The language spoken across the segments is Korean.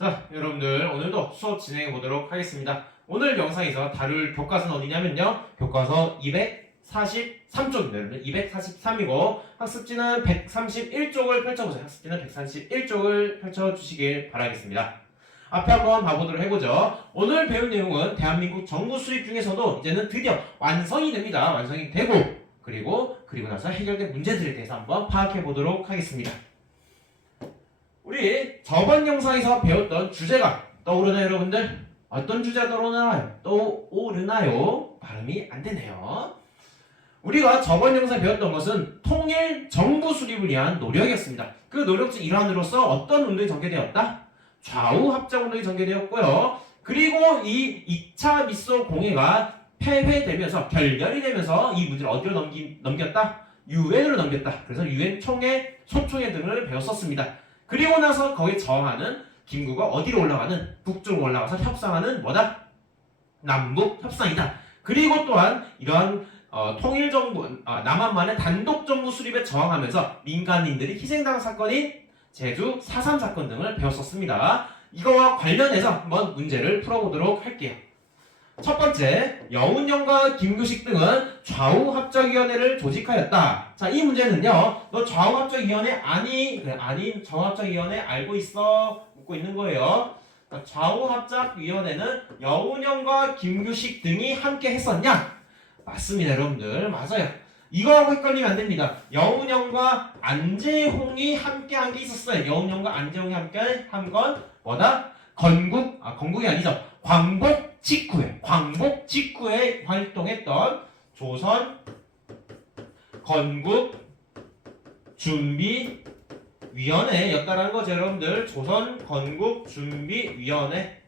자, 여러분들 오늘도 수업 진행해 보도록 하겠습니다. 오늘 영상에서 다룰 교과서는 어디냐면요. 교과서 243쪽입니다. 여러분 243이고 학습지는 131쪽을 펼쳐보세요. 학습지는 131쪽을 펼쳐주시길 바라겠습니다. 앞에 한번 봐보도록 해보죠. 오늘 배운 내용은 대한민국 정부 수립 중에서도 이제는 드디어 완성이 됩니다. 완성이 되고 그리고 나서 해결된 문제들에 대해서 한번 파악해 보도록 하겠습니다. 우리 저번 영상에서 배웠던 주제가 떠오르나요, 여러분들? 어떤 주제가 떠오르나요? 발음이 안 되네요. 우리가 저번 영상에 배웠던 것은 통일 정부 수립을 위한 노력이었습니다. 그 노력 중 일환으로서 어떤 운동이 전개되었다? 좌우 합작 운동이 전개되었고요. 그리고 이 2차 미소 공해가 폐회되면서 결렬이 되면서 이 문제를 어디로 넘겼다? 유엔으로 넘겼다. 그래서 유엔 총회, 소총회 등을 배웠었습니다. 그리고 나서 거기에 저항하는 김구가 어디로 올라가는? 북쪽으로 올라가서 협상하는 뭐다? 남북 협상이다. 그리고 또한 이러한 통일정부, 남한만의 단독정부 수립에 저항하면서 민간인들이 희생당한 사건인 제주 4.3 사건 등을 배웠었습니다. 이거와 관련해서 한번 문제를 풀어보도록 할게요. 첫 번째, 여운형과 김규식 등은 좌우합작위원회를 조직하였다. 자, 이 문제는요, 너 좌우합작위원회 아니? 그래, 아닌 좌우합작위원회 알고 있어? 묻고 있는 거예요. 좌우합작위원회는 여운형과 김규식 등이 함께 했었냐? 맞습니다, 여러분들. 맞아요. 이거하고 헷갈리면 안 됩니다. 여운형과 안재홍이 함께 한 게 있었어요. 여운형과 안재홍이 함께 한 건 뭐다? 건국이 아니죠. 광복 직후에 활동했던 조선 건국 준비위원회였다라는 거죠, 여러분들. 조선 건국 준비위원회.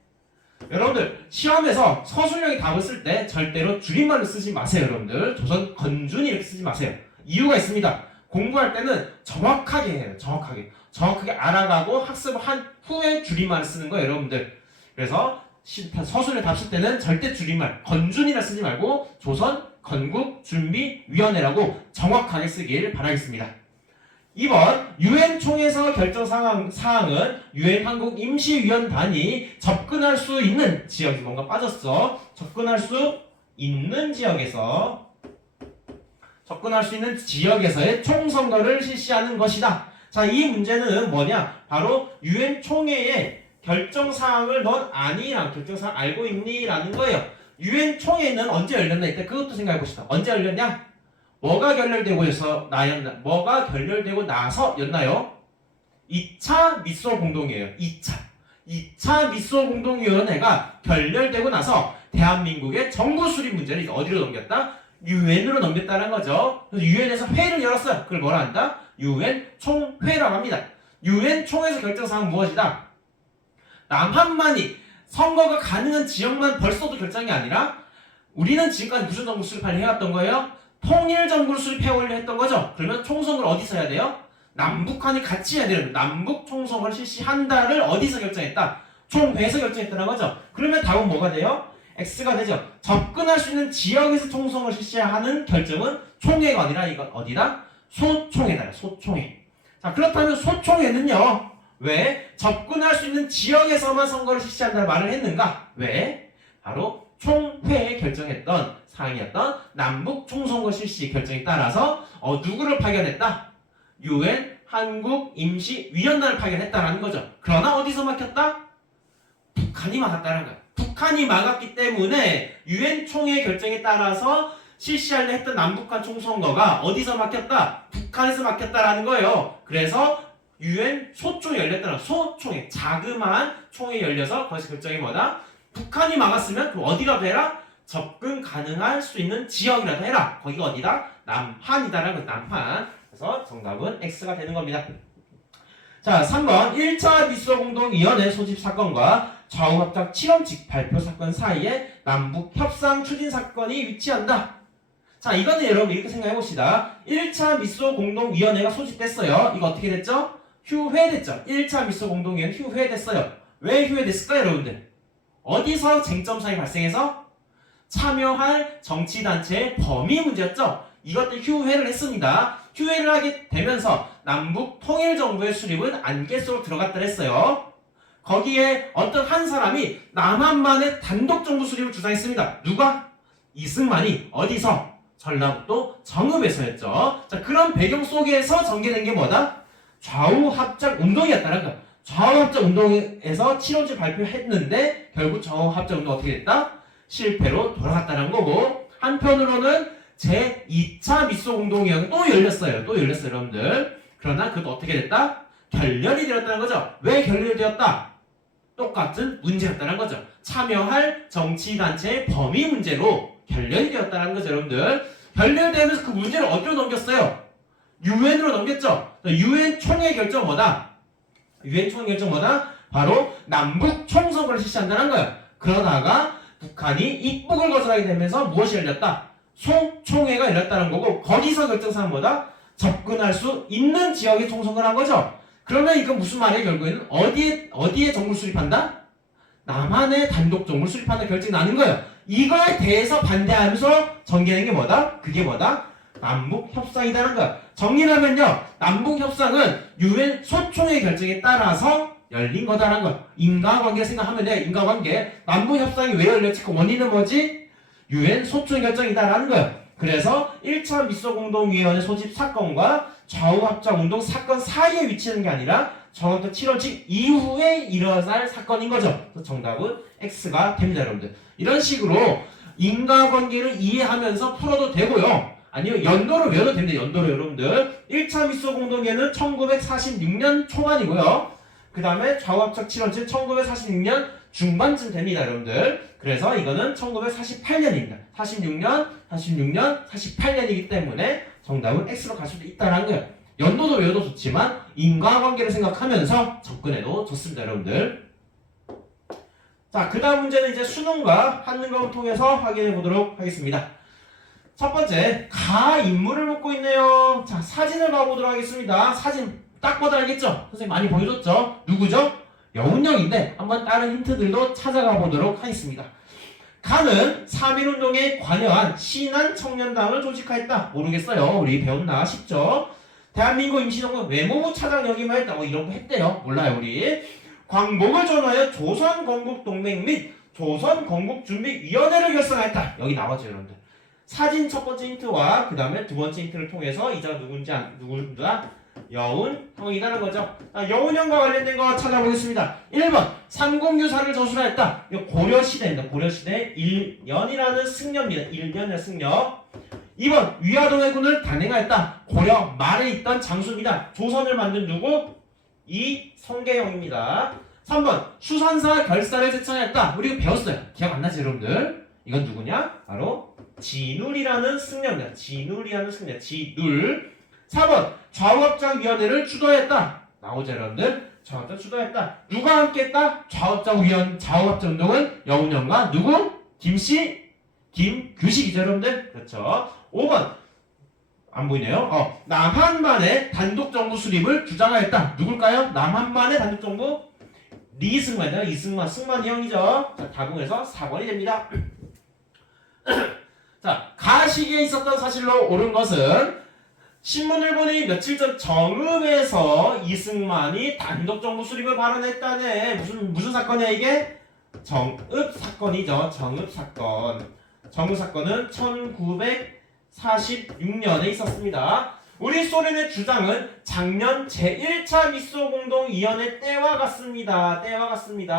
여러분들 시험에서 서술형의 답을 쓸 때 절대로 줄임말로 쓰지 마세요, 여러분들. 조선 건준이 이렇게 쓰지 마세요. 이유가 있습니다. 공부할 때는 정확하게 해요. 정확하게 알아가고 학습을 한 후에 줄임말을 쓰는 거예요, 여러분들. 그래서 서술에 답 쓸 때는 절대 줄임말 건준이라 쓰지 말고 조선 건국 준비위원회라고 정확하게 쓰길 바라겠습니다. 2번 유엔 총회에서 결정 사항은 유엔 한국 임시위원단이 접근할 수 있는 지역이 뭔가 빠졌어. 접근할 수 있는 지역에서의 총선거를 실시하는 것이다. 자, 이 문제는 뭐냐? 바로 유엔 총회의 결정사항을 넌 아니랑 결정사항 알고 있니? 라는 거예요. 유엔 총회는 언제 열렸나? 이때 그것도 생각해 봅시다. 언제 열렸냐? 뭐가 결렬되고 나서였나요? 2차 미소 공동이에요. 2차 미소 공동위원회가 결렬되고 나서 대한민국의 정부 수립 문제를 어디로 넘겼다? 유엔으로 넘겼다는 거죠. 그래서 유엔에서 회의를 열었어요. 그걸 뭐라 한다? 유엔 총회라고 합니다. 유엔 총회에서 결정사항은 무엇이다? 남한만이 선거가 가능한 지역만 벌써도 결정이 아니라 우리는 지금까지 무슨 정부 수립하려 해왔던 거예요? 통일 정부를 수립해오려 했던 거죠. 그러면 총선을 어디서 해야 돼요? 남북한이 같이 해야 돼요. 남북 총선을 실시한다를 어디서 결정했다? 총회에서 결정했다는 거죠. 그러면 답은 뭐가 돼요? X가 되죠. 접근할 수 있는 지역에서 총선을 실시하는 결정은 총회가 아니라 이건 어디다? 소총회다. 소총회. 자, 그렇다면 소총회는요, 왜 접근할 수 있는 지역에서만 선거를 실시한다는 말을 했는가? 왜? 바로 총회에 결정했던 사항이었던 남북 총선거 실시 결정에 따라서 누구를 파견했다? 유엔 한국 임시위원단을 파견했다라는 거죠. 그러나 어디서 막혔다? 북한이 막았다는 거야. 북한이 막았기 때문에 유엔 총회 결정에 따라서 실시하려 했던 남북한 총선거가 어디서 막혔다? 북한에서 막혔다라는 거예요. 그래서 유엔 소총회 열렸다는 소총회, 자그마한 총회 열려서 거기서 결정이 뭐다? 북한이 막았으면 그럼 어디라도 해라? 접근 가능할 수 있는 지역이라도 해라. 거기가 어디다? 남한이다라는 거. 남한. 그래서 정답은 X가 되는 겁니다. 자, 3번 1차 미소공동위원회 소집 사건과 좌우합작 실험직 발표 사건 사이에 남북 협상 추진 사건이 위치한다. 자, 이거는 여러분 이렇게 생각해 봅시다. 1차 미소공동위원회가 소집됐어요. 이거 어떻게 됐죠? 휴회됐죠. 1차 미소공동위원회 휴회됐어요. 왜 휴회됐을까요, 여러분들? 어디서 쟁점 사항이 발생해서? 참여할 정치단체의 범위 문제였죠. 이것들 휴회를 했습니다. 휴회를 하게 되면서 남북 통일정부의 수립은 안개 속으로 들어갔다 했어요. 거기에 어떤 한 사람이 남한만의 단독 정부 수립을 주장했습니다. 누가? 이승만이 어디서? 전라북도 정읍에서였죠. 자, 그런 배경 속에서 전개된 게 뭐다? 좌우합작 운동이었다는 거야. 좌우합작 운동에서 7원지 발표했는데 결국 좌우합작 운동 어떻게 됐다? 실패로 돌아갔다는 거고, 한편으로는 제2차 미소공동위원회 또 열렸어요. 여러분들. 그러나 그것도 어떻게 됐다? 결렬이 되었다는 거죠. 왜 결렬이 되었다? 똑같은 문제였다는 거죠. 참여할 정치단체의 범위 문제로 결렬이 되었다는 거죠, 여러분들. 결렬되면서 그 문제를 어디로 넘겼어요? 유엔으로 넘겼죠. 유엔 총회 결정 뭐다? 유엔 총회 결정 뭐다? 바로 남북 총선거를 실시한다는 거예요. 그러다가 북한이 입국을 거절하게 되면서 무엇이 열렸다? 총총회가 열렸다는 거고, 거기서 결정사항은 뭐다? 접근할 수 있는 지역에 총선거를 한 거죠. 그러면 이건 무슨 말이에요? 결국에는 어디에 정부를 수립한다? 남한의 단독 정부를 수립한다 결정이 나는 거예요. 이거에 대해서 반대하면서 전개된 게 뭐다? 그게 뭐다? 남북 협상이라는 거야. 정리하면요, 남북 협상은 유엔 소총회 결정에 따라서 열린 거다라는 거야. 인과관계 생각하면 돼. 인과관계. 남북 협상이 왜 열렸지? 그 원인은 뭐지? 유엔 소총회 결정이다라는 거야. 그래서 1차 미소공동위원회 소집 사건과 좌우합작운동 사건 사이에 위치하는 게 아니라 정확히 7월직 이후에 일어날 사건인 거죠. 그래서 정답은 X가 됩니다, 여러분들. 이런 식으로 인과관계를 이해하면서 풀어도 되고요. 아니면 연도로 외워도 됩니다. 연도로 여러분들. 1차 미소공동위원회는 1946년 초반이고요. 그 다음에 좌우합작 7월직 1946년 중반쯤 됩니다, 여러분들. 그래서 이거는 1948년입니다. 46년, 48년이기 때문에 정답은 X로 갈 수도 있다는 거예요. 연도도 외워도 좋지만 인과관계를 생각하면서 접근해도 좋습니다, 여러분들. 자, 그 다음 문제는 이제 수능과 한능검을 통해서 확인해 보도록 하겠습니다. 첫 번째, 가 인물을 묻고 있네요. 자, 사진을 봐보도록 하겠습니다. 사진 딱 봐도 알겠죠? 선생님 많이 보여줬죠? 누구죠? 여운형인데 한번 다른 힌트들도 찾아가 보도록 하겠습니다. 가는 3.1운동에 관여한 신한 청년당을 조직하였다. 모르겠어요. 우리 배웠나 싶죠? 대한민국 임시정부 외무부 차장 역임을 했다고 이런 거 했대요. 몰라요, 우리. 광복을 전하여 조선건국동맹 및 조선건국준비위원회를 결성하였다. 여기 나왔죠, 여러분들. 사진 첫 번째 힌트와 그 다음에 두 번째 힌트를 통해서 이자가 누구다? 여운형이라는 거죠. 여운형과 관련된 거 찾아보겠습니다. 1번 삼공유사를 저술하였다. 이거 고려시대입니다. 고려시대 1년이라는 승려입니다. 1년의 승려. 2번 위화동의 군을 단행하였다. 고려 말에 있던 장수입니다. 조선을 만든 누구? 이성계형입니다. 3번 수산사 결사를 제청하였다. 우리 이거 배웠어요. 기억 안 나지, 여러분들? 이건 누구냐? 바로 진울이라는 승려입니다. 진울이라는 승려. 진울. 4번 좌우합작위원회를 주도했다. 나오죠, 여러분들? 좌우합작 주도했다. 누가 함께했다? 좌우합작운동은 여운형과 누구? 김씨? 김규식이죠, 여러분들? 그렇죠. 5번 안 보이네요. 남한만의 단독정부 수립을 주장하였다. 누굴까요? 남한만의 단독정부? 리승만이요. 이승만, 승만이 형이죠. 자, 다봉에서 4번이 됩니다. 자, 가시기에 있었던 사실로 옳은 것은 신문을 보니 며칠 전 정읍에서 이승만이 단독정부 수립을 발언했다네. 무슨 사건이야 이게? 정읍 사건이죠. 정읍 사건. 정읍 사건은 1946년에 있었습니다. 우리 소련의 주장은 작년 제1차 미소공동위원회 때와 같습니다.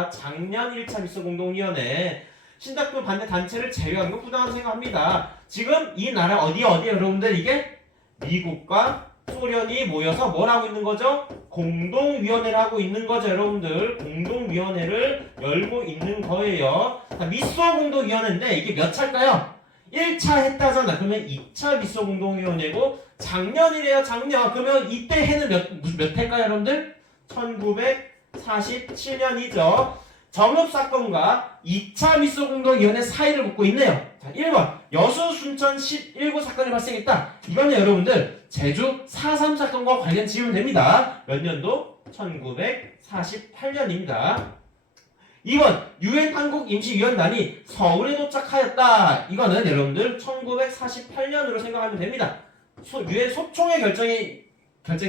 작년 1차 미소공동위원회. 신탁도 반대 단체를 제외하는 건 부당하다고 생각합니다. 지금 이 나라 어디에 여러분들 이게? 미국과 소련이 모여서 뭘 하고 있는 거죠? 공동위원회를 하고 있는 거죠, 여러분들. 공동위원회를 열고 있는 거예요. 자, 미소공동위원회인데 이게 몇 차일까요? 1차 했다잖아. 그러면 2차 미소공동위원회고 작년이래요, 작년. 그러면 이때 해는 몇 해일까요, 여러분들? 1947년이죠. 정읍사건과 2차 미소공동위원회 사이를 묻고 있네요. 자, 1번 여수 순천 11구 사건이 발생했다. 이거는 여러분들 제주 4.3 사건과 관련 지으면 됩니다. 몇 년도? 1948년입니다. 2번 유엔 한국임시위원단이 서울에 도착하였다. 이거는 여러분들 1948년으로 생각하면 됩니다. 유엔 소총회 결정에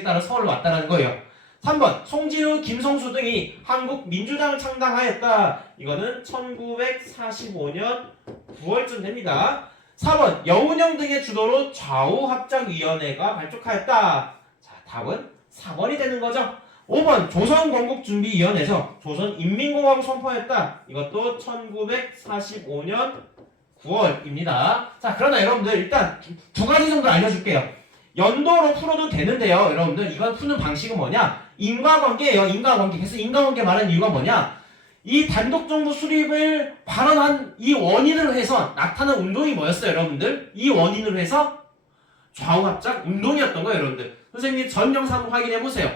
따라 서울로 왔다는 거예요. 3번 송진우, 김성수 등이 한국민주당을 창당하였다. 이거는 1945년 9월쯤 됩니다. 4번 여운형 등의 주도로 좌우합작위원회가 발족하였다. 자, 답은 4번이 되는 거죠. 5번 조선건국준비위원회에서 조선인민공화국 선포했다. 이것도 1945년 9월입니다. 자, 그러나 여러분들 일단 두 가지 정도 알려줄게요. 연도로 풀어도 되는데요. 여러분들 이건 푸는 방식은 뭐냐? 인과관계예요. 인과관계. 그래서 인과관계 말하는 이유가 뭐냐? 이 단독정부 수립을 발언한 이 원인으로 해서 나타난 운동이 뭐였어요, 여러분들? 이 원인으로 해서 좌우합작 운동이었던 거예요, 여러분들. 선생님 전 영상 한번 확인해 보세요.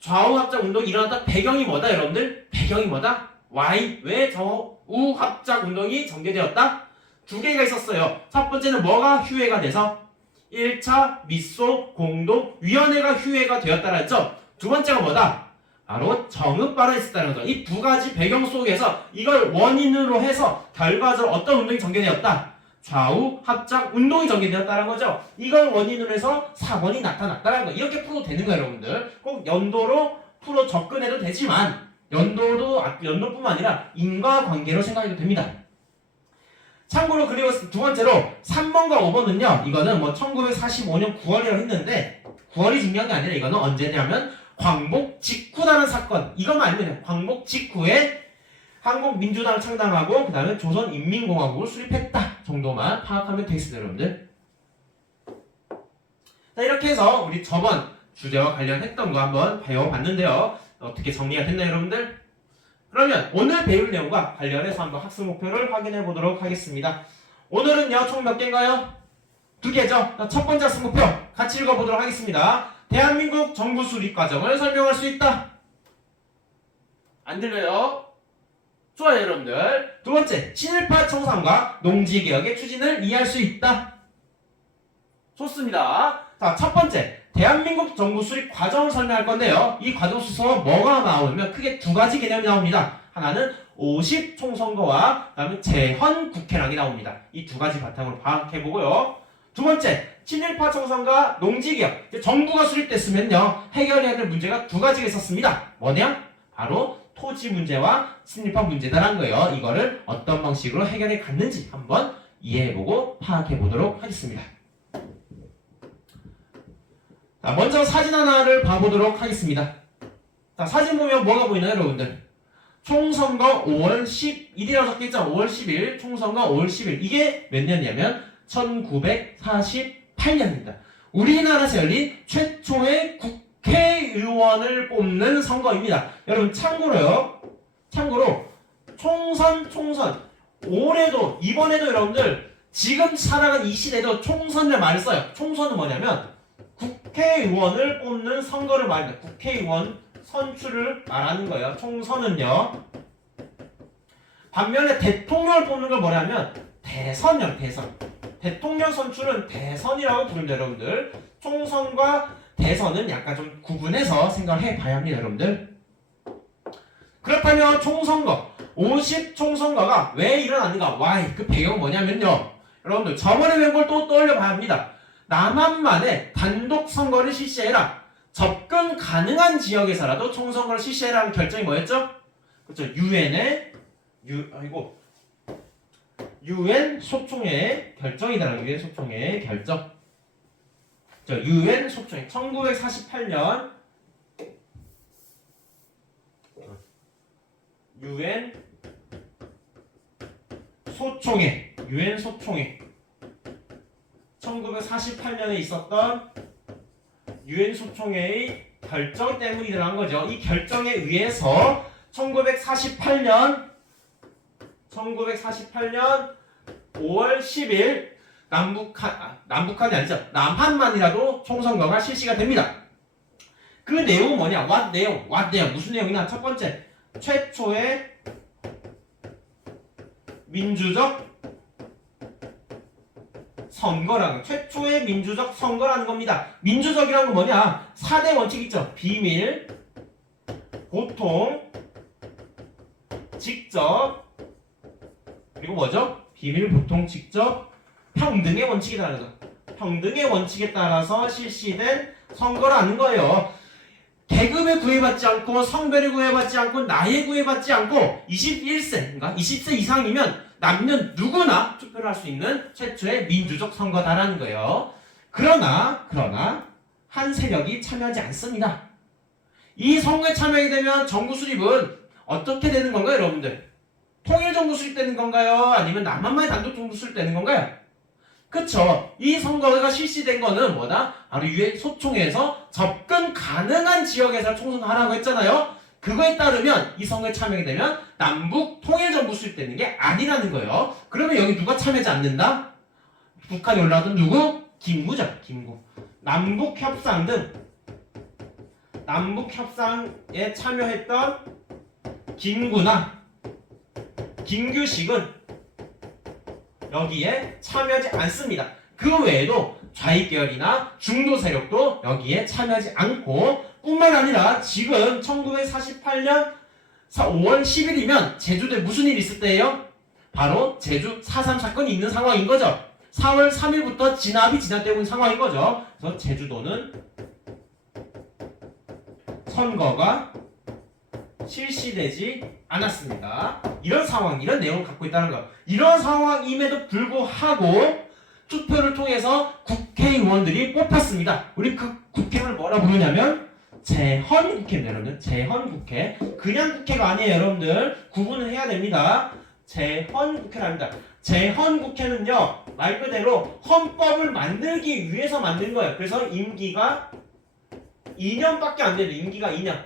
좌우합작 운동이 일어났던 배경이 뭐다, 여러분들? 배경이 뭐다? Y. 왜 좌우합작 운동이 전개되었다? 두 개가 있었어요. 첫 번째는 뭐가 휴회가 돼서 1차 미소 공동위원회가 휴회가 되었다라 했죠. 두 번째가 뭐다? 바로 정읍발언이 있었다는 거죠. 이 두 가지 배경 속에서 이걸 원인으로 해서 결과적으로 어떤 운동이 전개되었다? 좌우 합작 운동이 전개되었다는 거죠. 이걸 원인으로 해서 사건이 나타났다는 거. 이렇게 풀어도 되는 거예요, 여러분들. 꼭 연도로 풀어 접근해도 되지만 연도뿐만 아니라 인과관계로 생각해도 됩니다. 참고로 그리고 두 번째로 3번과 5번은요. 이거는 뭐 1945년 9월이라고 했는데 9월이 중요한 게 아니라 이거는 언제냐면 광복 직후라는 사건. 이것만 알면 돼요. 광복 직후에 한국민주당을 창당하고 그 다음에 조선인민공화국을 수립했다 정도만 파악하면 되겠습니다, 여러분들. 자, 이렇게 해서 우리 저번 주제와 관련했던 거 한번 배워봤는데요. 어떻게 정리가 됐나요, 여러분들? 그러면 오늘 배울 내용과 관련해서 한번 학습 목표를 확인해 보도록 하겠습니다. 오늘은요, 총 몇 개인가요? 2개죠? 첫 번째 학습 목표 같이 읽어보도록 하겠습니다. 대한민국 정부 수립 과정을 설명할 수 있다. 안 들려요? 좋아요, 여러분들. 두 번째, 친일파 청산과 농지개혁의 추진을 이해할 수 있다. 좋습니다. 자, 첫 번째, 대한민국 정부 수립 과정을 설명할 건데요. 이 과정 속에서 뭐가 나오면 크게 두 가지 개념이 나옵니다. 하나는 50 총선거와 그다음에 재헌 국회랑이 나옵니다. 이 두 가지 바탕으로 파악해보고요. 두 번째, 친일파 청산과 농지개혁. 정부가 수립됐으면요, 해결해야 될 문제가 두 가지가 있었습니다. 뭐냐? 바로 토지 문제와 친일파 문제다라는 거예요. 이거를 어떤 방식으로 해결해 갔는지 한번 이해해보고 파악해보도록 하겠습니다. 자, 먼저 사진 하나를 봐보도록 하겠습니다. 자, 사진 보면 뭐가 보이나요, 여러분들? 총선거 5월 10일이라고 적혀있죠? 5월 10일, 총선거 5월 10일. 이게 몇 년이냐면 1948년입니다. 우리나라에서 열린 최초의 국회의원을 뽑는 선거입니다. 여러분 참고로 총선 올해도 이번에도 여러분들 지금 살아간 이 시대도 총선을 많이 써요. 총선은 뭐냐면 국회의원을 뽑는 선거를 말합니다. 국회의원 선출을 말하는 거예요. 총선은요. 반면에 대통령을 뽑는 걸 뭐냐면 대선이요. 대통령 선출은 대선이라고 부릅니다, 여러분들. 총선과 대선은 약간 좀 구분해서 생각을 해봐야 합니다, 여러분들. 그렇다면 총선거, 50 총선거가 왜 일어났는가? Why? 그 배경은 뭐냐면요. 여러분들 저번에 배운 걸 또 떠올려봐야 합니다. 남한만에 단독 선거를 실시해라. 접근 가능한 지역에서라도 총선거를 실시해라는 결정이 뭐였죠? 그렇죠. UN 소총회의 결정이다라는 UN 소총회의 결정. UN 소총회 1948년 UN 소총회 1948년에 있었던 UN 소총회의 결정 때문이 일어난 거죠. 이 결정에 의해서 1948년 5월 10일 남북한이 아니죠. 남한만이라도 총선거가 실시가 됩니다. 그 내용은 뭐냐? What 내용? 무슨 내용이냐? 첫 번째, 최초의 민주적 선거라는 최초의 민주적 선거라는 겁니다. 민주적이라는 건 뭐냐? 4대 원칙 있죠. 비밀, 보통, 직접, 그리고 뭐죠? 비밀, 보통, 직접, 평등의 원칙이라는 거. 평등의 원칙에 따라서 실시된 선거라는 거예요. 계급에 구애받지 않고 성별에 구애받지 않고 나이에 구애받지 않고 21세, 그러니까 20세 이상이면 남녀 누구나 투표를 할 수 있는 최초의 민주적 선거다라는 거예요. 그러나 한 세력이 참여하지 않습니다. 이 선거에 참여하게 되면 정부 수립은 어떻게 되는 건가요, 여러분들? 통일 정부 수립되는 건가요? 아니면 남한만의 단독 정부 수립되는 건가요? 그쵸? 이 선거가 실시된 거는 뭐다? 바로 유엔 소총에서 접근 가능한 지역에서 총선하라고 했잖아요. 그거에 따르면 이 선거에 참여하게 되면 남북 통일 정부 수립되는 게 아니라는 거예요. 그러면 여기 누가 참여하지 않는다? 북한이 올라왔던 누구? 김구죠. 김구. 남북 협상에 참여했던 김구나 김규식은 여기에 참여하지 않습니다. 그 외에도 좌익계열이나 중도 세력도 여기에 참여하지 않고 뿐만 아니라 지금 1948년 5월 10일이면 제주도에 무슨 일이 있을 때예요? 바로 제주 4.3 사건이 있는 상황인 거죠. 4월 3일부터 진압이 진압되고 있는 상황인 거죠. 그래서 제주도는 선거가 실시되지 않았습니다. 이런 상황, 이런 내용을 갖고 있다는 거. 이런 상황임에도 불구하고 투표를 통해서 국회의원들이 뽑혔습니다. 우리 그 국회를 뭐라 부르냐면 재헌국회입니다. 여러분들 재헌국회. 그냥 국회가 아니에요. 여러분들 구분을 해야 됩니다. 재헌국회랍니다. 재헌국회는요 말 그대로 헌법을 만들기 위해서 만든 거예요. 그래서 임기가 2년밖에 안 됩니다. 임기가 2년.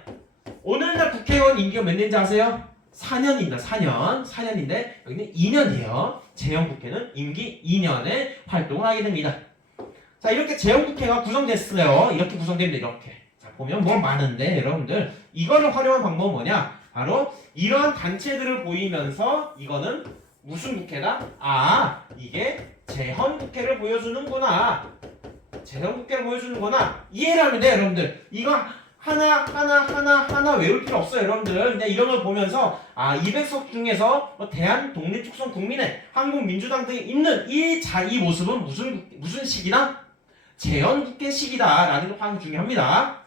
오늘날 국회의원 임기가 몇 년인지 아세요? 4년입니다. 4년인데 여기는 2년이에요. 재헌국회는 임기 2년에 활동을 하게 됩니다. 자, 이렇게 재헌국회가 구성됐어요. 이렇게 구성됩니다. 이렇게. 자, 보면 뭐 많은데 여러분들 이거를 활용한 방법은 뭐냐? 바로 이러한 단체들을 보이면서 이거는 무슨 국회다? 아, 이게 재헌국회를 보여주는구나. 재헌국회를 보여주는구나. 이해를 하면 돼요, 여러분들. 이거 하나 외울 필요 없어요, 여러분들. 그냥 이런 걸 보면서 200석 중에서 대한 독립축선 국민회, 한국민주당 등이 있는 이 모습은 무슨 시기다? 재헌국회 시기다라는 걸 파악이 중요합니다.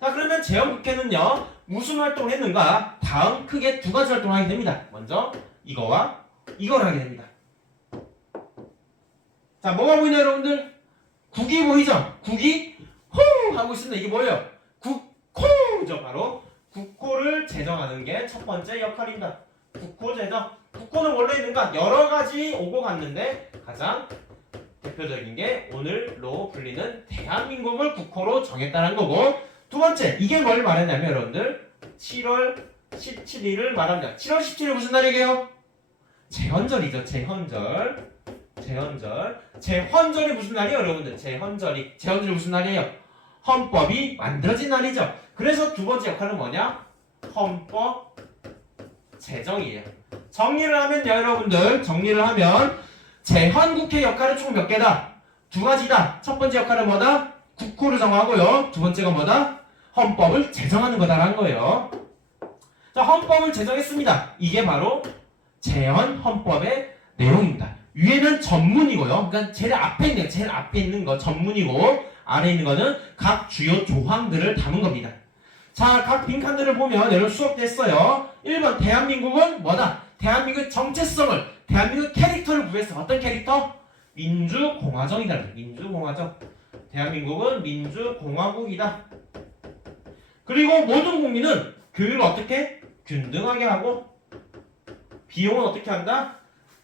자, 그러면 재헌국회는요 무슨 활동을 했는가? 다음 크게 두 가지 활동을 하게 됩니다. 먼저 이거와 이걸 하게 됩니다. 자, 뭐가 보이나요, 여러분들? 국이 보이죠? 국이 호 하고 있습니다. 이게 뭐예요? 국호죠. 바로 국호를 제정하는 게 첫 번째 역할입니다. 국호 제정. 국호는 원래 있는가? 여러 가지 오고 갔는데 가장 대표적인 게 오늘로 불리는 대한민국을 국호로 정했다는 거고, 두 번째 이게 뭘 말했냐면 여러분들 7월 17일을 말합니다. 7월 17일 무슨 날이게요? 재헌절이죠. 재헌절이 무슨 날이에요, 여러분들? 재헌절이 무슨 날이에요? 헌법이 만들어진 날이죠. 그래서 두 번째 역할은 뭐냐? 헌법 제정이에요. 정리를 하면요, 여러분들. 재헌국회 역할은 총 몇 개다? 두 가지다. 첫 번째 역할은 뭐다? 국호를 정하고요. 두 번째가 뭐다? 헌법을 제정하는 거다라는 거예요. 자, 헌법을 제정했습니다. 이게 바로 재헌 헌법의 내용입니다. 위에는 전문이고요. 그러니까 제일 앞에 있는 거 전문이고, 아래에 있는 거는 각 주요 조항들을 담은 겁니다. 자, 각 빈칸들을 보면 여러분 수업 됐어요. 1번 대한민국은 뭐다? 대한민국의 정체성을, 대한민국 캐릭터를 부여했어. 어떤 캐릭터? 민주공화정이다. 민주공화정. 대한민국은 민주공화국이다. 그리고 모든 국민은 교육을 어떻게? 균등하게 하고 비용은 어떻게 한다?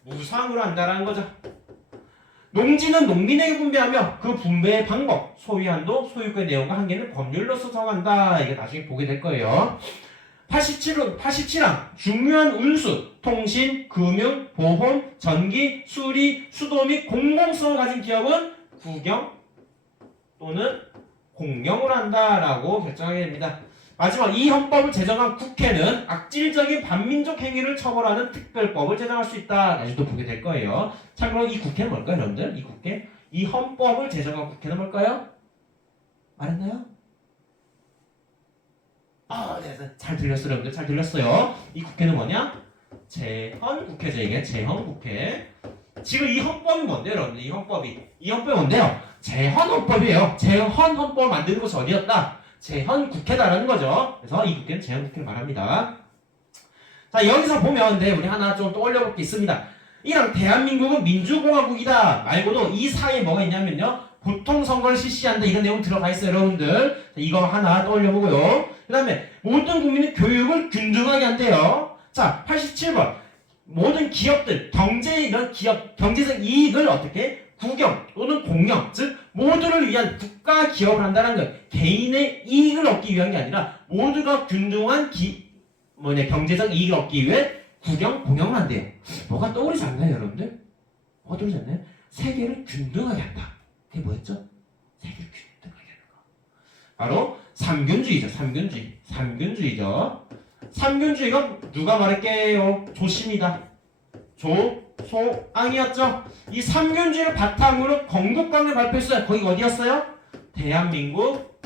무상으로 한다라는 거죠. 농지는 농민에게 분배하며 그 분배의 방법, 소유한도, 소유권의 내용과 한계는 법률로서 정한다. 이게 나중에 보게 될 거예요. 87항 중요한 운수, 통신, 금융, 보험, 전기, 수리, 수도 및 공공성을 가진 기업은 국영 또는 공영으로 한다라고 결정하게 됩니다. 마지막, 이 헌법을 제정한 국회는 악질적인 반민족 행위를 처벌하는 특별법을 제정할 수 있다. 나중에 또 보게 될 거예요. 자, 그럼 이 국회는 뭘까요, 여러분들? 이 헌법을 제정한 국회는 뭘까요? 말했나요? 네, 잘 들렸어요, 여러분들. 잘 들렸어요. 이 국회는 뭐냐? 재헌국회죠. 이게 재헌국회. 지금 이 헌법이 뭔데요, 여러분들? 이 헌법이 뭔데요? 재헌헌법이에요. 재헌헌법을 만드는 곳이 어디였다? 제헌국회다라는 거죠. 그래서 이 국회는 제헌국회를 말합니다. 자, 여기서 보면 우리 하나 좀 떠올려볼 게 있습니다. 이랑 대한민국은 민주공화국이다 말고도 이 사이에 뭐가 있냐면요, 보통선거를 실시한다, 이런 내용 들어가 있어요, 여러분들. 자, 이거 하나 떠올려보고요. 그 다음에 모든 국민은 교육을 균등하게 한대요. 자, 87번. 모든 기업들, 이런 기업, 경제적 이익을 어떻게? 국영 또는 공영, 즉 모두를 위한 국가 기업을 한다는 거. 개인의 이익을 얻기 위한 게 아니라 모두가 균등한 경제적 이익을 얻기 위해 국영, 공영을 한대요. 뭐가 떠오르지 않나요, 여러분들? 뭐가 떠오르지 않나요? 세계를 균등하게 한다. 그게 뭐였죠? 세계를 균등하게 하는 거. 바로 삼균주의죠. 삼균주의죠. 삼균주의가 누가 말할게요? 조심이다. 조소앙이었죠. 이 삼균주의를 바탕으로 건국강령 발표했어요. 거기가 어디였어요? 대한민국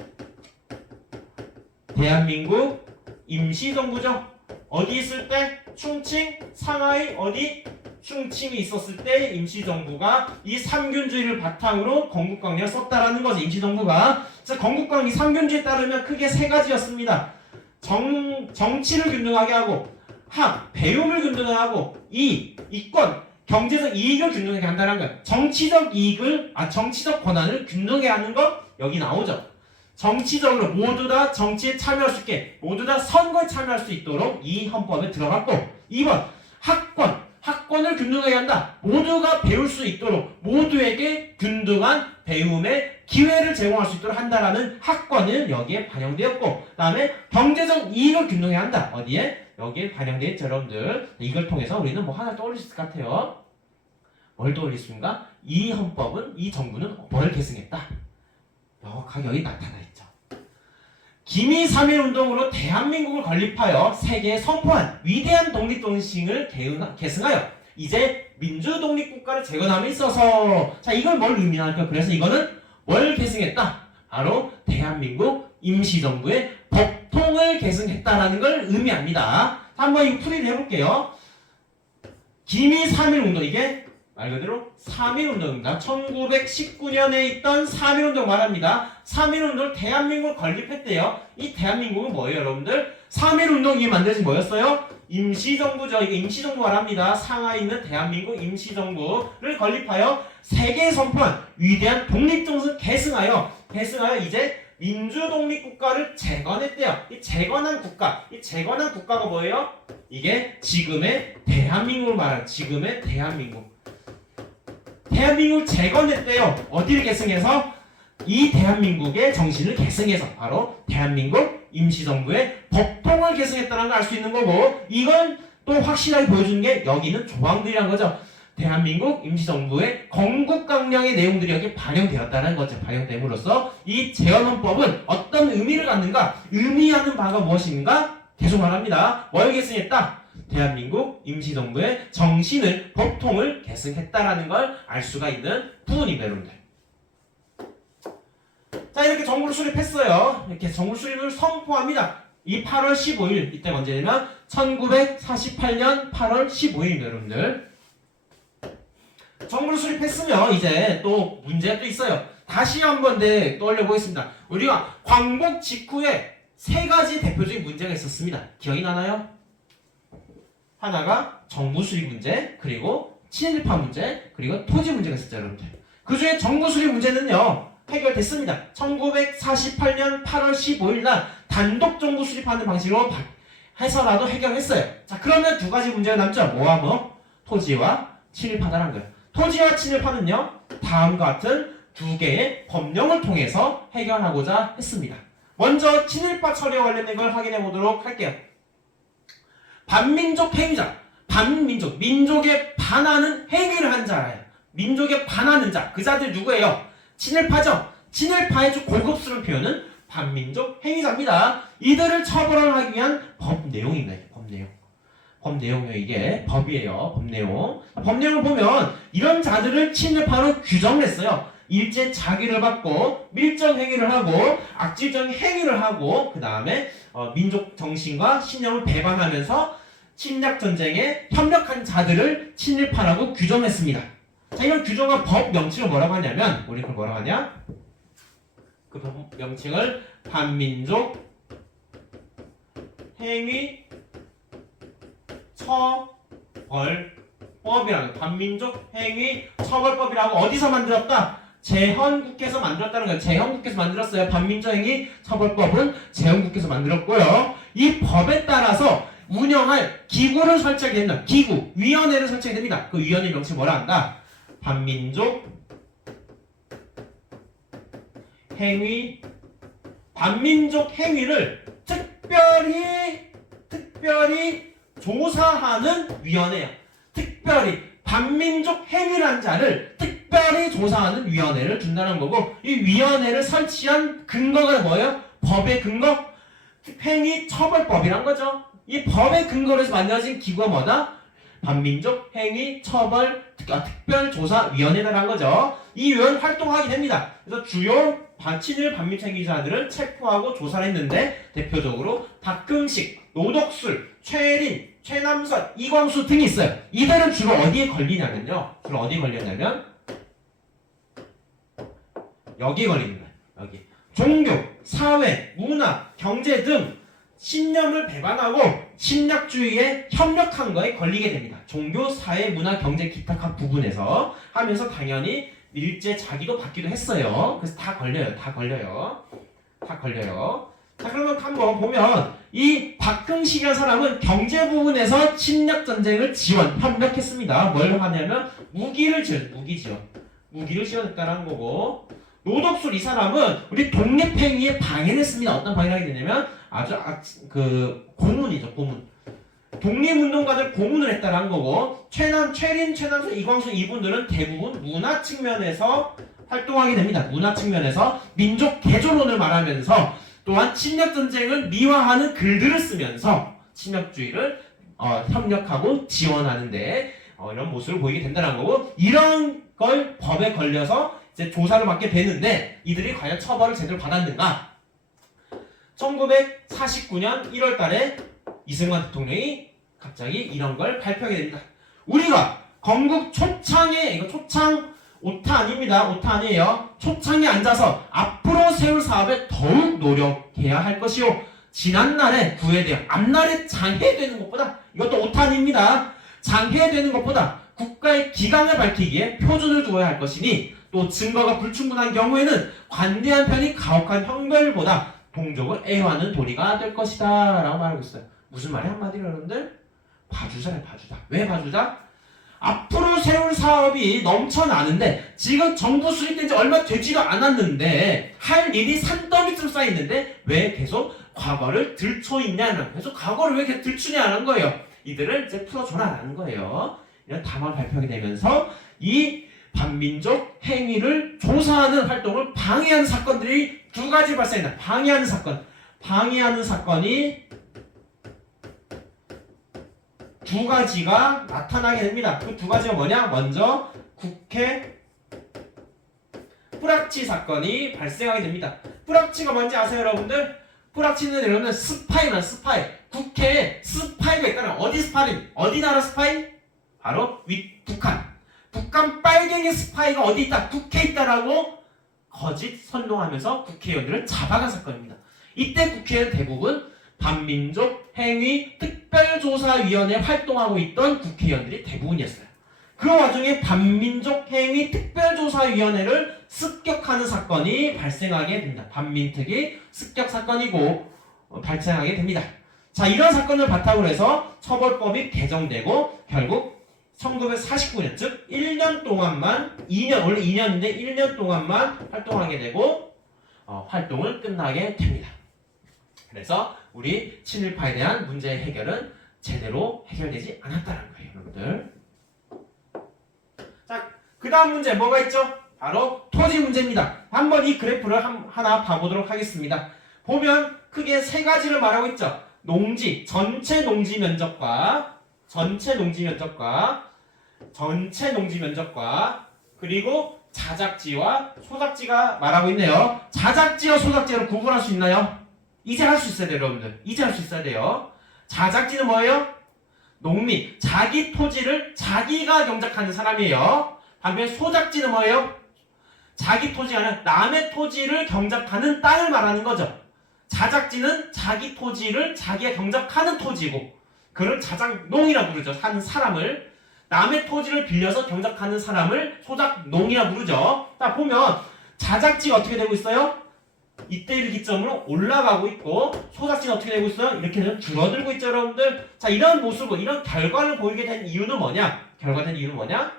임시정부죠. 어디 있을 때? 충칭, 상하이, 어디? 충칭이 있었을 때 임시정부가 이 삼균주의를 바탕으로 건국강령을 썼다라는 거죠. 임시정부가. 그래서 건국강령 이 삼균주의에 따르면 크게 세 가지였습니다. 정치를 균등하게 하고, 배움을 균등하게 하고, 이권, 경제적 이익을 균등하게 한다는 거예요. 정치적 권한을 균등하게 하는 거 여기 나오죠. 정치적으로 모두 다 정치에 참여할 수 있게, 모두 다 선거에 참여할 수 있도록 이 헌법에 들어갔고, 2번 학권을 균등하게 한다. 모두가 배울 수 있도록 모두에게 균등한 배움의 기회를 제공할 수 있도록 한다라는 학권은 여기에 반영되었고, 그 다음에 경제적 이익을 균등하게 한다. 어디에? 여기에 반영되어 있죠, 여러분들. 이걸 통해서 우리는 뭐 하나 떠올릴 수 있을 것 같아요. 뭘 떠올리십니까? 이 헌법은, 이 정부는 뭘 계승했다? 명확하게 여기 나타나 있죠. 기미 3.1운동으로 대한민국을 건립하여 세계에 선포한 위대한 독립정신을 계승하여 이제 민주독립국가를 재건함에 있어서, 자, 이걸 뭘 의미할까요? 그래서 이거는 뭘 계승했다? 바로 대한민국 임시정부의 법통을 계승했다라는 걸 의미합니다. 자, 한번 이거 풀이를 해볼게요. 기미 3.1운동, 이게 말 그대로 3.1운동입니다. 1919년에 있던 3.1운동 말합니다. 3.1운동을 대한민국을 건립했대요. 이 대한민국은 뭐예요, 여러분들? 3.1운동이 만들어진 뭐였어요? 임시정부죠. 이게 임시정부 말합니다. 상하이에 있는 대한민국 임시정부를 건립하여 세계에 선포한 위대한 독립정신을 계승하여 이제 민주독립국가를 재건했대요. 이 재건한 국가가 뭐예요? 이게 지금의 대한민국을 말하는 지금의 대한민국을 재건했대요. 어디를 계승해서? 이 대한민국의 정신을 계승해서 바로 대한민국 임시정부의 법통을 계승했다는 걸 알 수 있는 거고, 이건 또 확실하게 보여주는 게 여기 있는 조항들이란 거죠. 대한민국 임시정부의 건국강령의 내용들이 여기 반영되었다는 거죠. 반영됨으로써 이 재헌헌법은 어떤 의미를 갖는가? 의미하는 바가 무엇인가? 계속 말합니다. 뭘 계승했다? 대한민국 임시정부의 정신을, 법통을 계승했다라는 걸 알 수가 있는 부분입니다, 여러분들. 자, 이렇게 정부를 수립했어요. 이렇게 정부 수립을 선포합니다. 이 8월 15일, 이때가 언제냐면 1948년 8월 15일입니다, 여러분들. 정부를 수립했으면 이제 또 문제가 또 있어요. 다시 한번 떠올려 보겠습니다. 우리가 광복 직후에 세 가지 대표적인 문제가 있었습니다. 기억이 나나요? 하나가 정부 수립 문제, 그리고 친일파 문제, 그리고 토지 문제가 있었죠, 여러분들. 그 중에 정부 수립 문제는요, 해결됐습니다. 1948년 8월 15일 날 단독 정부 수립하는 방식으로 해서라도 해결했어요. 자, 그러면 두 가지 문제가 남죠. 뭐와 토지와 친일파다라는 거예요. 토지와 친일파는요, 다음과 같은 두 개의 법령을 통해서 해결하고자 했습니다. 먼저 친일파 처리와 관련된 걸 확인해 보도록 할게요. 반민족 행위자, 민족에 반하는 행위를 한 자예요. 민족에 반하는 자, 그 자들 누구예요? 친일파죠. 친일파의 좀 고급스러운 표현은 반민족 행위자입니다. 이들을 처벌하기 위한 법 내용입니다. 법 내용이에요. 이게 법이에요. 법 내용. 법령을 보면 이런 자들을 친일파로 규정했어요. 일제 자기를 받고 밀정 행위를 하고 악질적인 행위를 하고, 그 다음에 민족 정신과 신념을 배반하면서 침략 전쟁에 협력한 자들을 친일파라고 규정했습니다. 자, 이런 규정한 법 명칭을 뭐라고 하냐면, 우리 그걸 뭐라고 하냐? 그 법 명칭을 반민족 행위 처벌법이라는 반민족 행위 처벌법이라고 어디서 만들었다? 제헌국회에서 만들었다는 거예요. 제헌국회에서 만들었어요. 반민족 행위 처벌법은 제헌국회에서 만들었고요. 이 법에 따라서 운영할 기구를 설치하게 됩니다. 기구, 위원회를 설치하게 됩니다. 그 위원회 명칭이 뭐라 한다? 반민족 행위, 반민족 행위를 특별히 조사하는 위원회야. 특별히 반민족 행위란 자를 특별히 조사하는 위원회를 둔다는 거고, 이 위원회를 설치한 근거가 뭐예요? 법의 근거? 행위 처벌법이란 거죠. 이 법의 근거로 해서 만들어진 기구가 뭐다? 반민족 행위 처벌 특별조사위원회라는 거죠. 이 위원 활동하게 됩니다. 그래서 주요 친일 반민족 행위자들을 체포하고 조사를 했는데, 대표적으로 박흥식, 노덕술, 최린, 최남선, 이광수 등이 있어요. 이들은 주로 어디에 걸리냐면요. 여기에 걸립니다. 여기. 종교, 사회, 문화, 경제 등 신념을 배반하고 침략주의에 협력한 거에 걸리게 됩니다. 종교, 사회, 문화, 경제, 기타 각 부분에서 하면서 당연히 일제 자기도 받기도 했어요. 그래서 다 걸려요. 자, 그러면 한번 보면 이 박흥식이라는 사람은 경제 부분에서 침략 전쟁을 협력했습니다. 뭘 하냐면 무기를 지원했다는 거고, 노덕술 이 사람은 우리 독립행위에 방해를 했습니다. 어떤 방해를 하게 되냐면 고문이죠. 고문. 독립운동가들 고문을 했다는 거고, 최린, 최남선, 이광수 이분들은 대부분 문화 측면에서 활동하게 됩니다. 문화 측면에서 민족 개조론을 말하면서 또한 침략전쟁을 미화하는 글들을 쓰면서 침략주의를 협력하고 지원하는데 이런 모습을 보이게 된다는 거고, 이런 걸 법에 걸려서 이제 조사를 받게 되는데, 이들이 과연 처벌을 제대로 받았는가? 1949년 1월 달에 이승만 대통령이 갑자기 이런 걸 발표하게 됩니다. 우리가 건국 초창에, 이거 초창 오타 아닙니다. 오타 아니에요. 초창에 앉아서 앞으로 세울 사업에 더욱 노력해야 할 것이요. 지난날에 구해되어 앞날에 장해되는 것보다, 이것도 오타 아닙니다. 장해되는 것보다 국가의 기강을 밝히기에 표준을 두어야 할 것이니, 또 증거가 불충분한 경우에는 관대한 편이 가혹한 형벌보다 동족을 애호하는 도리가 될 것이다 라고 말하고 있어요. 무슨 말이 한마디로 여러분들? 봐주자래. 봐주자. 왜 봐주자? 앞으로 세울 사업이 넘쳐나는데, 지금 정부 수립된 지 얼마 되지도 않았는데 할 일이 산더미처럼 쌓여있는데 왜 계속 과거를 들춰있냐는, 계속 과거를 왜 계속 들추냐는 거예요. 이들을 이제 풀어줘라는 거예요. 이런 담화를 발표하게 되면서 이 반민족 행위를 조사하는 활동을 방해하는 사건들이 두 가지 발생한다. 방해하는 사건이 두 가지가 나타나게 됩니다. 그 두 가지가 뭐냐? 먼저 국회 뿌락치 사건이 발생하게 됩니다. 뿌락치가 뭔지 아세요, 여러분들? 뿌락치는 여러분들 스파이만 스파이. 국회에 스파이가 있다는, 어디 스파이? 어디 나라 스파이? 바로 북한. 북한 빨갱이 스파이가 어디 있다? 국회에 있다라고 거짓 선동하면서 국회의원들을 잡아간 사건입니다. 이때 국회의원 대부분 반민족 행위 특별조사위원회 활동하고 있던 국회의원들이 대부분이었어요. 그 와중에 반민족 행위 특별조사위원회를 습격하는 사건이 발생하게 됩니다. 반민특위 습격 사건이고 발생하게 됩니다. 자, 이런 사건을 바탕으로 해서 처벌법이 개정되고 결국 1949년, 즉 1년 동안만, 원래 2년인데 1년 동안만 활동하게 되고 활동을 끝나게 됩니다. 그래서 우리 친일파에 대한 문제 해결은 제대로 해결되지 않았다는 거예요, 여러분들. 자, 그 다음 문제 뭐가 있죠? 바로 토지 문제입니다. 한번 이 그래프를 하나 봐보도록 하겠습니다. 보면 크게 세 가지를 말하고 있죠. 농지, 전체 농지 면적과 그리고 자작지와 소작지가 말하고 있네요. 자작지와 소작지를 구분할 수 있나요? 이제 할 수 있어야 돼요, 여러분들. 이제 할 수 있어야 돼요. 자작지는 뭐예요? 농민, 자기 토지를 자기가 경작하는 사람이에요. 반면 소작지는 뭐예요? 자기 토지가 아니라 남의 토지를 경작하는 땅을 말하는 거죠. 자작지는 자기 토지를 자기가 경작하는 토지고 그를 자작농이라 부르죠. 하는 사람을. 남의 토지를 빌려서 경작하는 사람을 소작농이라 부르죠. 자 보면 자작지가 어떻게 되고 있어요? 이때를 기점으로 올라가고 있고 소작지는 어떻게 되고 있어요? 이렇게 좀 줄어들고 있죠 여러분들. 자 이런 모습으로 이런 결과를 보이게 된 이유는 뭐냐? 결과된 이유는 뭐냐?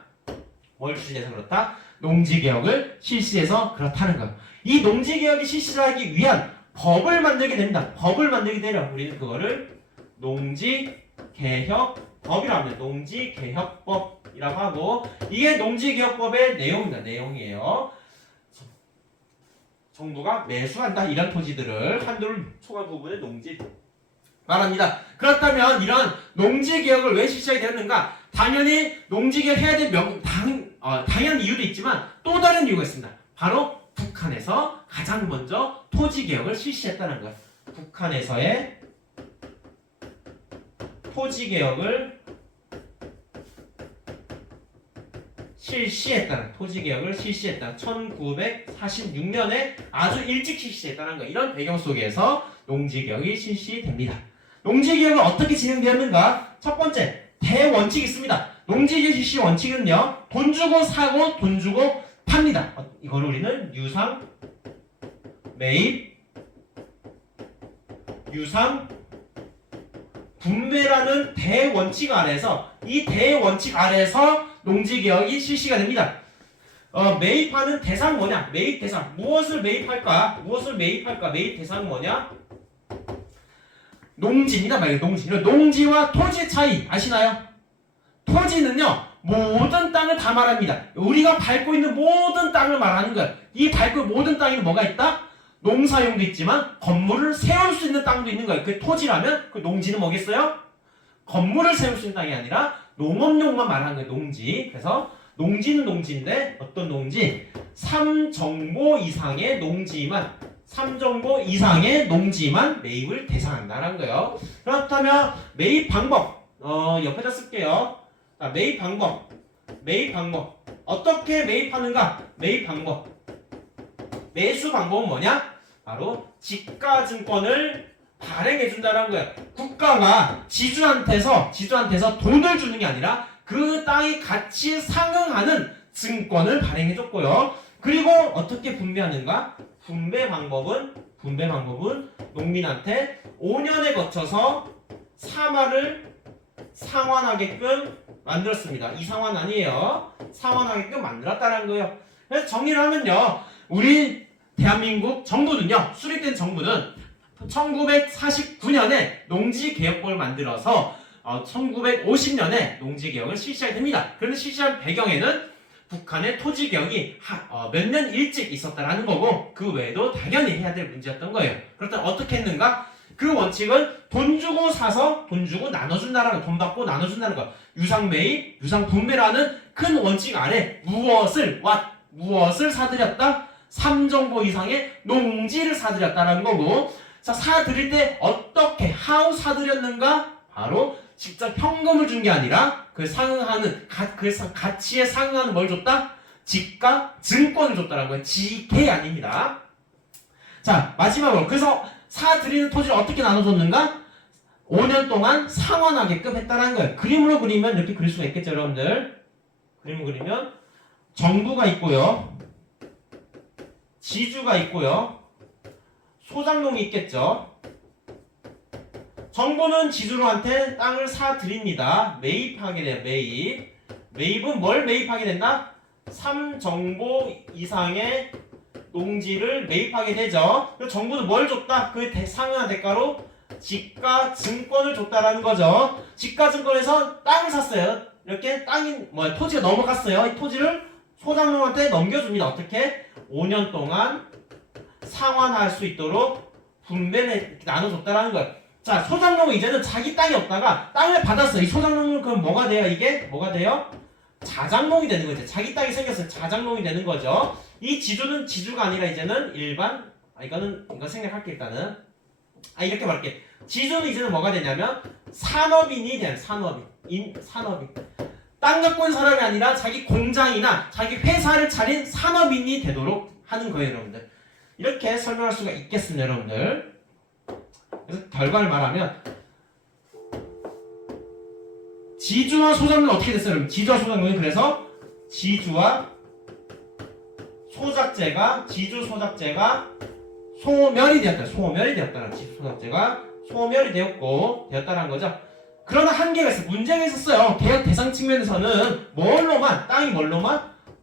뭘 실시해서 그렇다? 농지개혁을 실시해서 그렇다는 거예요. 이 농지개혁이 실시하기 위한 법을 만들게 됩니다. 법을 만들게 되려 우리는 그거를 농지개혁법이라고 합니다. 농지개혁법이라고 하고 이게 농지개혁법의 내용입니다. 내용이에요. 정부가 매수한다. 이런 토지들을 한도를 초과 부분의 농지 말합니다. 그렇다면 이런 농지개혁을 왜 실시하게 되었는가? 당연히 농지개혁 해야 될 당연한 이유도 있지만 또 다른 이유가 있습니다. 바로 북한에서 가장 먼저 토지개혁을 실시했다는 거예요. 북한에서의 토지개혁을 실시했다는 토지개혁을 실시했다. 1946년에 아주 일찍 실시했다는 거예요. 이런 배경 속에서 농지개혁이 실시됩니다. 농지개혁은 어떻게 진행되었는가? 첫 번째, 대원칙이 있습니다. 농지개혁 실시 원칙은요, 돈 주고 사고 돈 주고 팝니다. 이걸 우리는 유상 매입, 유상 분배라는 대원칙 아래에서 이 대원칙 아래에서 농지개혁이 실시가 됩니다. 매입하는 대상 뭐냐? 매입 대상. 무엇을 매입할까? 무엇을 매입할까? 매입 대상 뭐냐? 농지입니다. 농지. 농지와 토지의 차이 아시나요? 토지는요, 모든 땅을 다 말합니다. 우리가 밟고 있는 모든 땅을 말하는 거예요. 이 밟고 있는 모든 땅에는 뭐가 있다? 농사용도 있지만 건물을 세울 수 있는 땅도 있는 거예요. 그 토지라면 그 농지는 뭐겠어요? 건물을 세울 수 있는 땅이 아니라 농업용만 말하는 거예요. 농지. 그래서 농지는 농지인데 어떤 농지? 3정보 이상의 농지만 매입을 대상한다는 거예요. 그렇다면 매입 방법 옆에다 쓸게요. 자, 매입 방법 어떻게 매입하는가? 매입 방법 매수 방법은 뭐냐? 바로 지가증권을 발행해준다는 거예요. 국가가 지주한테서 돈을 주는 게 아니라 그 땅의 가치에 상응하는 증권을 발행해줬고요. 그리고 어떻게 분배하는가? 분배 방법은 농민한테 5년에 거쳐서 사마를 상환하게끔 만들었습니다. 이 상환 아니에요. 상환하게끔 만들었다는 거예요. 그래서 정리를 하면요, 우리 대한민국 정부는요, 수립된 정부는 1949년에 농지개혁법을 만들어서 1950년에 농지개혁을 실시하게 됩니다. 그런데 실시한 배경에는 북한의 토지개혁이 몇 년 일찍 있었다라는 거고 그 외에도 당연히 해야 될 문제였던 거예요. 그렇다면 어떻게 했는가? 그 원칙은 돈 주고 사서 돈 주고 나눠준다라는 거, 돈 받고 나눠준다는 거, 유상매입, 유상분배라는 큰 원칙 아래 무엇을 사들였다? 3정보 이상의 농지를 사들였다라는 거고, 자, 사들일 때 어떻게 how 사들였는가? 바로 직접 현금을 준 게 아니라 그 상응하는 그 가치에 상응하는 뭘 줬다? 지가 증권을 줬다라는 거예요. 지개 아닙니다. 자, 마지막으로 그래서 사들이는 토지를 어떻게 나눠줬는가? 5년 동안 상환하게끔 했다라는 거예요. 그림으로 그리면 이렇게 그릴 수가 있겠죠, 여러분들. 그림을 그리면 정부가 있고요, 지주가 있고요, 소작농이 있겠죠. 정부는 지주로한테 땅을 사드립니다. 매입하게 돼요. 매입은 뭘 매입하게 된다? 3정보 이상의 농지를 매입하게 되죠. 그래서 정부는 뭘 줬다? 그 상응한 대가로 지가 증권을 줬다라는 거죠. 지가 증권에서 땅을 샀어요. 이렇게 토지가 넘어갔어요. 이 토지를 소작농한테 넘겨줍니다. 어떻게? 5년 동안 상환할 수 있도록 분배를 나눠줬다라는 거예요. 자, 소작농은 이제는 자기 땅이 없다가 땅을 받았어요. 이 소작농은 그럼 뭐가 돼요? 이게 뭐가 돼요? 자작농이 되는 거죠. 자기 땅이 생겼어요. 자작농이 되는 거죠. 이 지주는 지주가 아니라 이제는 일반, 이거 생략할게 일단은. 이렇게 말할게. 지주는 이제는 뭐가 되냐면 산업인이 돼요. 산업인. 땅 갖고 있는 사람이 아니라 자기 공장이나 자기 회사를 차린 산업인이 되도록 하는 거예요, 여러분들. 이렇게 설명할 수가 있겠습니다, 여러분들. 그래서 결과를 말하면 지주와 소작농은 어떻게 됐어요? 그럼 지주와 소작농이 그래서 지주 소작제가 소멸이 되었다. 소멸이 되었다는 지주 소작제가 소멸이 되었다는 거죠. 그러나 한계가 있어요. 문제가 있었어요. 개혁 대상 측면에서는 땅이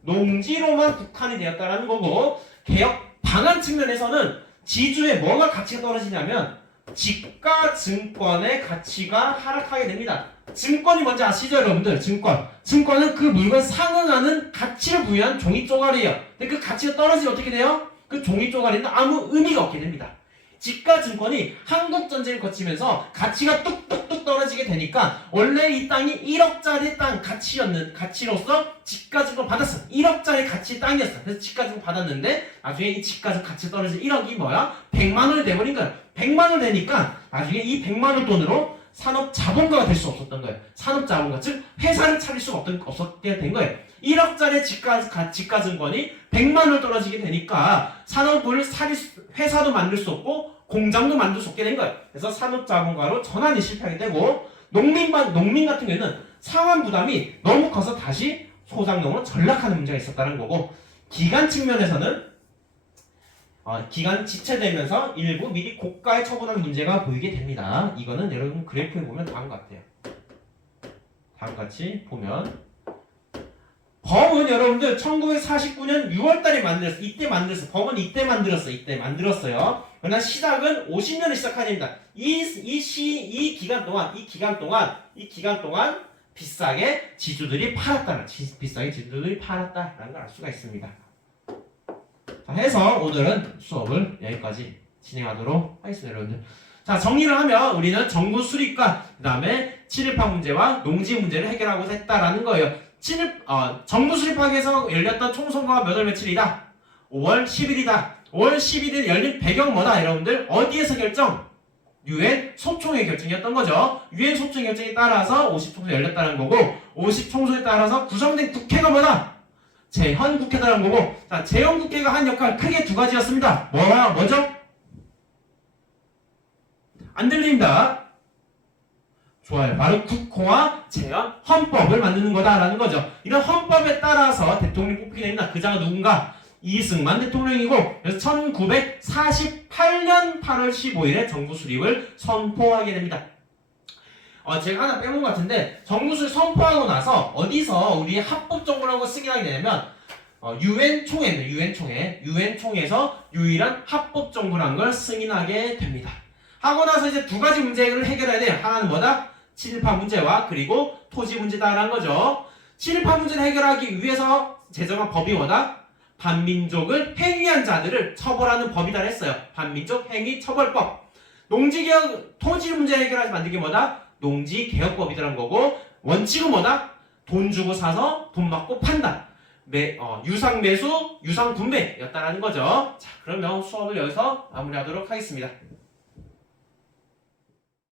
농지로만 국한이 되었다는 거고, 개혁 방안 측면에서는 지주에 뭐가 가치가 떨어지냐면 지가 증권의 가치가 하락하게 됩니다. 증권이 뭔지 아시죠, 여러분들? 증권은 그 물건 상응하는 가치를 부여한 종이 쪼가리예요. 근데 그 가치가 떨어지면 어떻게 돼요? 그 종이 쪼가리는 아무 의미가 없게 됩니다. 지가 증권이 한국 전쟁을 거치면서 가치가 뚝뚝뚝 떨어지게 되니까 원래 이 땅이 1억짜리 땅 가치로서 지가 증권 받았어. 1억짜리 가치 땅이었어. 그래서 지가 증권 받았는데 나중에 이 지가 증권 가치 떨어진 1억이 뭐야? 100만 원이 돼버린 거야. 100만 원 되니까 나중에 이 100만 원 돈으로 산업 자본가가 될 수 없었던 거예요. 산업 자본가, 즉 회사를 차릴 수가 없었게 된 거예요. 1억짜리 지가 증권이 100만 원 떨어지게 되니까 회사도 만들 수 없고 공장도 만들 수 없게 된 거예요. 그래서 산업 자본가로 전환이 실패하게 되고, 농민 같은 경우에는 상환 부담이 너무 커서 다시 소작농으로 전락하는 문제가 있었다는 거고, 기간 측면에서는 기간 지체되면서 일부 미리 고가에 처분하는 문제가 보이게 됩니다. 이거는 여러분 그래프에 보면 다음과 같아요. 다음같이 보면 범은 여러분들 1949년 6월달에 만들었어요. 범은 이때 만들었어요. 그러나 시작은 50년에 시작해야 됩니다. 이 기간 동안 비싸게 지주들이 팔았다는 걸 알 수가 있습니다. 자, 해서 오늘은 수업을 여기까지 진행하도록 하겠습니다, 여러분들. 자, 정리를 하면 우리는 정부 수립과 그 다음에 친일파 문제와 농지 문제를 해결하고자 했다라는 거예요. 정부 수립하기 위해서 열렸던 총선거가 몇 월 며칠이다? 5월 10일이다. 5월 10일에 열린 배경 뭐다, 여러분들? 어디에서 결정? 유엔 소총의 결정이었던 거죠. 유엔 소총 결정에 따라서 50총선이 열렸다는 거고, 50총선에 따라서 구성된 국회가 뭐다? 제헌국회라는 거고, 자, 제헌국회가 한 역할 크게 두 가지였습니다. 뭐죠? 안 들립니다. 좋아요. 바로 국호와 제헌 헌법을 만드는 거다라는 거죠. 이런 헌법에 따라서 대통령이 뽑히게 됩니다. 그자가 누군가? 이승만 대통령이고, 그래서 1948년 8월 15일에 정부 수립을 선포하게 됩니다. 제가 하나 빼먹은 것 같은데, 정부 수립 선포하고 나서 어디서 우리 합법정부라고 승인하게 되냐면 유엔 총회에서 유일한 합법정부라는 걸 승인하게 됩니다. 하고 나서 이제 두 가지 문제를 해결해야 돼요. 하나는 뭐다? 친일파 문제와 그리고 토지 문제다라는 거죠. 친일파 문제를 해결하기 위해서 제정한 법이 뭐다? 반민족을 행위한 자들을 처벌하는 법이다 했어요. 반민족 행위처벌법. 농지개혁, 토지 문제 해결하지 만든 게 뭐다? 농지개혁법이라는 거고, 원칙은 뭐다? 돈 주고 사서 돈 받고 판다. 유상매수, 유상분배였다라는 거죠. 자, 그러면 수업을 여기서 마무리하도록 하겠습니다.